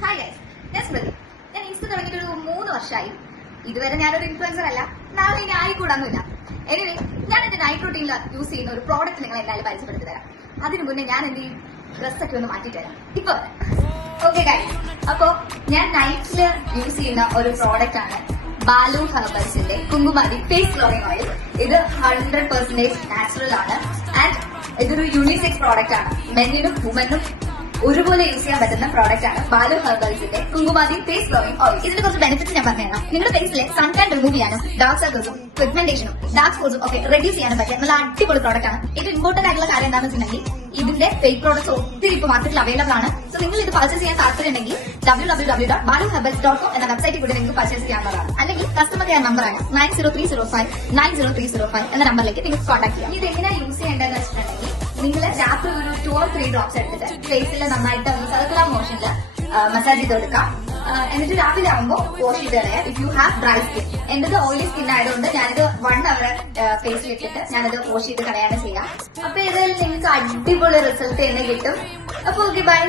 Hi guys, ഞാൻ സ്മൃതി. ഞാൻ insta തുടങ്ങിയിട്ട് ഒരു 3 വർഷമായി. ഇതുവരെ ഞാനൊരു ഇൻഫ്ലുവൻസർ അല്ല, നാളെ ഇനി ആയിക്കൂടാന്നില്ല. എനിവേ, ഞാൻ എന്റെ നൈറ്റ് റൂട്ടീനിൽ യൂസ് ചെയ്യുന്ന ഒരു പ്രോഡക്റ്റ് നിങ്ങൾ എന്തായാലും പരിചയപ്പെടുത്തി തരാം. അതിനു മുന്നേ ഞാൻ എന്ത് ചെയ്യും, ഡ്രസ്സൊക്കെ ഒന്ന് മാറ്റിട്ട് തരാം. ഇപ്പൊ ഓക്കെ ഗൈസ്, അപ്പോ ഞാൻ നൈറ്റിൽ യൂസ് ചെയ്യുന്ന ഒരു പ്രോഡക്റ്റ് ആണ് ബാലു ഹെർബൽസിന്റെ കുങ്കുമാരി ഫേസ് ഗ്ലോയിങ് ഓയിൽ. ഇത് 100% നാച്ചുറൽ ആണ് ആൻഡ് ഇതൊരു യൂണിസെക്സ് പ്രോഡക്റ്റ് ആണ്. മെന്നിനും വുമനും ഒരുപോലെ യൂസ് ചെയ്യാൻ പറ്റുന്ന പ്രോഡക്റ്റ് ആണ് ബാലു ഹെർബൽസിന്റെ കുങ്കുമാരി ഫേസ് ഗ്ലോയിങ് ഓയിൽ. ഇതിന്റെ കുറച്ച് ബെനിഫിറ്റ്സ് ഞാൻ പറഞ്ഞുതരാം. നിങ്ങളുടെ ഫേസിലെ സൺ ടാൻ റിമൂവ് ചെയ്യാനും ഡാർക്ക് സർക്കിൾസും പിഗ്മെന്റേഷനും ഡാർക്ക് സ്പോട്സും ഒക്കെ റെഡ്യൂസ് ചെയ്യാനും പറ്റിയ നല്ല അടിപൊളി പ്രോഡക്റ്റ് ആണ്. ഇത് ഇമ്പോർട്ടന്റ് ആയിട്ടുള്ള കാര്യം എന്താണെന്ന് വെച്ചിട്ടുണ്ടെങ്കിൽ ഇതിന്റെ ഫേക്ക് പ്രോഡക്ട്സ് ഒത്തിരി ഇപ്പോൾ മാർക്കറ്റിൽ അവൈലബിൾ ആണ്. സോ നിങ്ങൾ ഇത് പർച്ചേസ് ചെയ്യാൻ താല്പര്യമുണ്ടെങ്കിൽ www.baluherbals.com എന്ന വെബ്സൈറ്റിൽ കൂടി നിങ്ങൾക്ക് പർച്ചേസ് ചെയ്യാവുന്നതാണ്. അല്ലെങ്കിൽ കസ്റ്റമർ കെയർ നമ്പറാണ് 9030590305 എന്ന നമ്പറിലേക്ക് നിങ്ങൾക്ക് കോൺടാക്ട് ചെയ്യാം. ഇത് എങ്ങനെയാണ് യൂസ് ചെയ്യേണ്ടതെന്ന് വെച്ചിട്ടുണ്ടെങ്കിൽ നിങ്ങൾ രാത്രി ഒരു 2 or 3 ഡ്രോപ്സ് എടുത്തിട്ട് ഫേസിൽ നന്നായിട്ട് സർക്കുലർ മോഷനിൽ മസാജ് ചെയ്ത് കൊടുക്കാം. എന്നിട്ട് രാവിലെ ആകുമ്പോൾ വാഷ് ചെയ്ത് കളയാം. If you have dry skin. എന്റേത് ഓയിലി സ്കിൻ ആയതുകൊണ്ട് ഞാനിത് 1 hour ഫേസിൽ ഇട്ടിട്ട് ഞാനത് വാഷ് ചെയ്ത് കളയാണ് ചെയ്യാം. അപ്പൊ ഇതിൽ നിങ്ങൾക്ക് അടിപൊളി റിസൾട്ട് തന്നെ കിട്ടും. അപ്പൊ ഓക്കെ, ബൈ.